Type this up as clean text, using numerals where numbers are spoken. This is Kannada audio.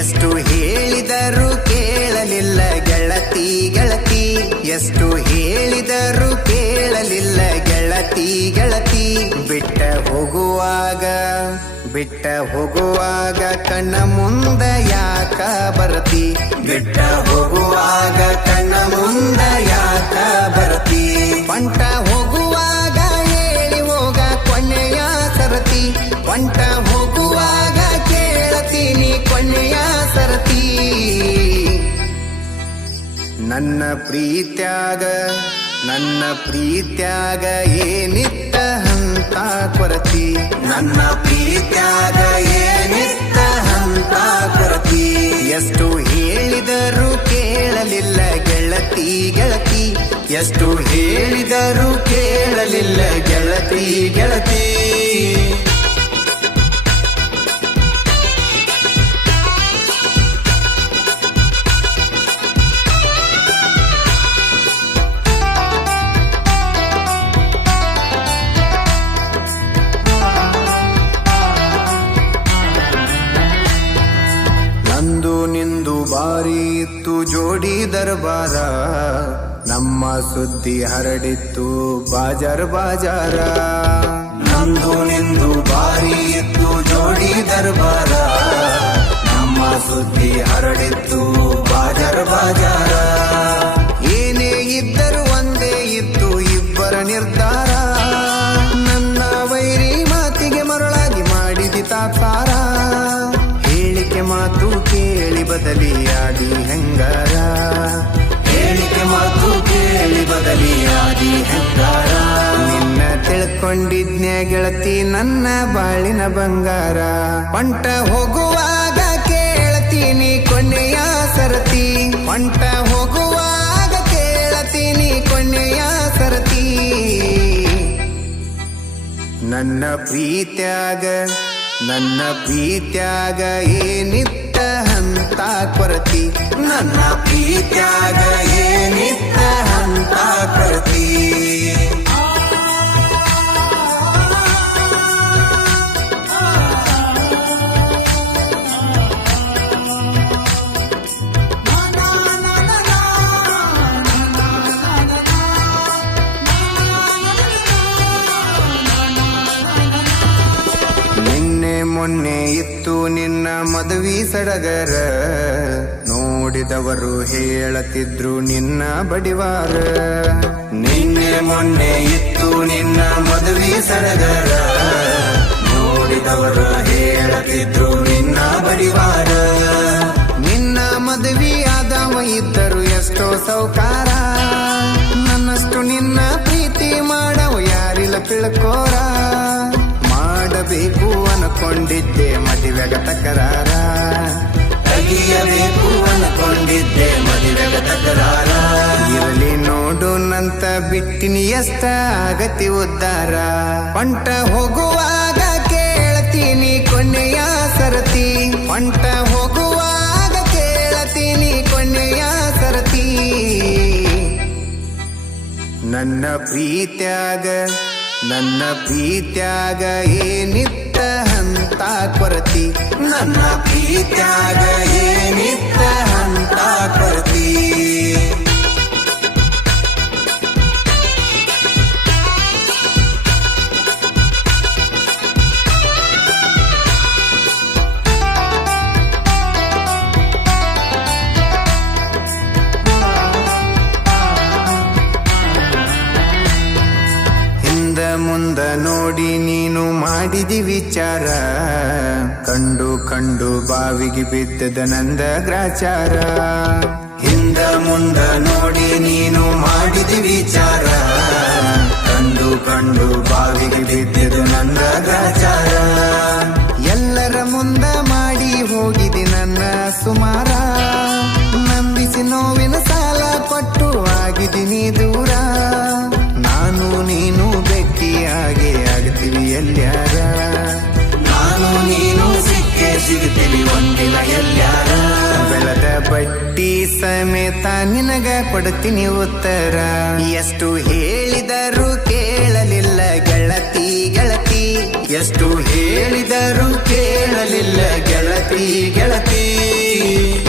ಎಷ್ಟು ಹೇಳಿದರೂ ಕೇಳಲಿಲ್ಲ ಗೆಳತಿ ಗೆಳತಿ, ಎಷ್ಟು ಹೇಳಿದರೂ ಕೇಳಲಿಲ್ಲ ಗೆಳತಿ ಗೆಳತಿ. ಬಿಟ್ಟ ಹೋಗುವಾಗ ಕಣ್ಣ ಮುಂದ ಯಾಕ ಬರತಿ, ಬಿಟ್ಟ ಹೋಗುವಾಗ ಕಣ್ಣ ಮುಂದ ಯಾಕ ಬರತಿ. ಬಂಟ ಹೋಗುವಾಗ ಹೇಳಿ ಹೋಗ ಕೊನೆಯ ಸರತಿ, ಬಂಟ ಹೋಗುವಾಗ ಕೇಳತೀನಿ ಕೊನೆಯ ಸರತಿ. ನನ್ನ ಪ್ರೀತ್ಯಾಗ ಏನಿತ್ತ ಹಂತ ಕೊರತಿ, ನನ್ನ ಪ್ರೀತ್ಯಾಗ ಏನಿತ್ತ ಹಂತ ಕೊರತಿ. ಎಷ್ಟು ಹೇಳಿದರೂ ಕೇಳಲಿಲ್ಲ ಗೆಳತಿ ಗೆಳತಿ, ಎಷ್ಟು ಹೇಳಿದರೂ ಕೇಳಲಿಲ್ಲ ಗೆಳತಿ ಗೆಳತಿ. ನಂದು ನಿಂದು ಬಾರಿ ಇತ್ತು ಜೋಡಿ ದರ್ಬಾರ, ನಮ್ಮ ಸುದ್ದಿ ಹರಡಿತ್ತು ಬಾಜಾರ್ ಬಾಜಾರ. ನಂದು ನಿಂದು ಬಾರಿ ಇತ್ತು ಜೋಡಿ ದರ್ಬಾರ, ನಮ್ಮ ಸುದ್ದಿ ಹರಡಿತ್ತು ಬಾಜಾರ್ ಬಾಜಾರ. ಏನೇ ಇದ್ದರೂ ಒಂದೇ ಇತ್ತು ಇಬ್ಬರ ನಿರ್ಧಾರ, ನನ್ನ ವೈರಿ ಮಾತಿಗೆ ಮರಳಾಗಿ ಮಾಡಿದಿ ತಾತ್ಸಾರ. ಹೇಳಿಕೆ ಮಾತು ಕೇಳಿ ಬದಲಿಯಾದಿ ಹೆಂಗಾರ, ಹೇಳಿಕೆ ಮಾತು ಕೇಳಿ ಬದಲಿಯಾದಿ ಹೆಂಗಾರ. ನಿನ್ನ ತಿಳ್ಕೊಂಡಿದ್ನ್ಯ ಗೆಳತಿ ನನ್ನ ಬಾಳಿನ ಬಂಗಾರ, ಹೊಂಟ ಹೋಗುವಾಗ ಕೇಳತೀನಿ ಕೊನೆಯ ಸರತಿ, ಹೊಂಟ ಹೋಗುವಾಗ ಕೇಳತೀನಿ ಕೊನೆಯ ಸರತಿ. ನನ್ನ ಪ್ರೀತ್ಯಾಗ ಏನಿತ್ತ ಹಂತ ಕೊರತಿ, ನನ್ನ ಪ್ರೀತ್ಯಾಗ ಏನಿತ್ತ ಹಂತ ಕೊರತಿ. ಮೊನ್ನೆ ಇತ್ತು ನಿನ್ನ ಮದುವೆ ಸಡಗರ, ನೋಡಿದವರು ಹೇಳತಿದ್ರು ನಿನ್ನ ಬಡಿವಾರ. ನಿನ್ನೆ ಮೊನ್ನೆ ಇತ್ತು ನಿನ್ನ ಮದುವೆ ಸಡಗರ, ನೋಡಿದವರು ಹೇಳತಿದ್ರು ನಿನ್ನ ಬಡಿವಾರ. ನಿನ್ನ ಮದುವೆ ಆದವ ಇದ್ದರು ಎಷ್ಟೋ ಸೌಕಾರ, ನನ್ನಷ್ಟು ನಿನ್ನ ಪ್ರೀತಿ ಮಾಡವ ಯಾರಿಲ್ಲ ತಿಳ್ಕೋರ. ಮಾಡಬೇಕು ಅನ್ಕೊಂಡಿದ್ದೆ ಮದುವೆಗ ತಕರಾರ, ತೆಗಿಯಬೇಕು ಅನ್ಕೊಂಡಿದ್ದೆ ಮದುವೆಗ ತಕರಾರ. ಇರಲಿ ನೋಡು ನಂತ ಬಿಟ್ಟಿನಿ ಎಷ್ಟ ಆಗತಿ ಉದ್ದಾರ, ಹೊಂಟ ಹೋಗುವಾಗ ಕೇಳ್ತೀನಿ ಕೊನೆಯ ಸರತಿ, ಹೊಂಟ ಹೋಗುವಾಗ ಕೇಳ್ತೀನಿ ಕೊನೆಯ ಸರತಿ. ನನ್ನ ಪ್ರೀತ್ಯಾಗ ಏನಿತ್ತ ಹಂತ ಕೊರತಿ, ನನ್ನ ಪ್ರೀತ್ಯಾಗ ಏನಿತ್ತ ಹಂತ ಕೊರತಿ. ಮುಂದ ನೋಡಿ ನೀನು ಮಾಡಿದಿ ವಿಚಾರ, ಕಂಡು ಬಾವಿಗೆ ಬಿದ್ದದ ನಂದ ಗ್ರಾಚಾರ. ಹಿಂದ ಮುಂದ ನೋಡಿ ನೀನು ಮಾಡಿದಿ ವಿಚಾರ, ಕಂಡು ಬಾವಿಗೆ ಬಿದ್ದದ ನಂದ ಗ್ರಾಚಾರ. ಎಲ್ಲರ ಮುಂದ ಮಾಡಿ ಹೋಗಿದಿ ನನ್ನ ಸುಮಾರ, ನಂಬಿಸಿ ನೋವಿನ ಸಾಲ ಕೊಟ್ಟು ಆಗಿದ್ದೀನಿ ದೂರ. ನಾನು ನೀನು ಭೇಟಿಯಾಗೆ ಆಗ್ತೀವಿ ಎಲ್ಲ್ಯಾರ, ನಾನು ನೀನು ಸಿಗ್ತೀವಿ ಒಂದಿನ ಎಲ್ಲ್ಯಾರ. ಬೆಳೆದ ಬಡ್ಡಿ ಸಮೇತ ನಿನಗ ಕೊಡ್ತೀನಿ ಉತ್ತರ, ಎಷ್ಟು ಹೇಳಿದರೂ ಕೇಳಲಿಲ್ಲ ಗೆಳತಿ ಗೆಳತಿ, ಎಷ್ಟು ಹೇಳಿದರೂ ಕೇಳಲಿಲ್ಲ ಗೆಳತಿ ಗೆಳತಿ. ಪ್ರೀತಿ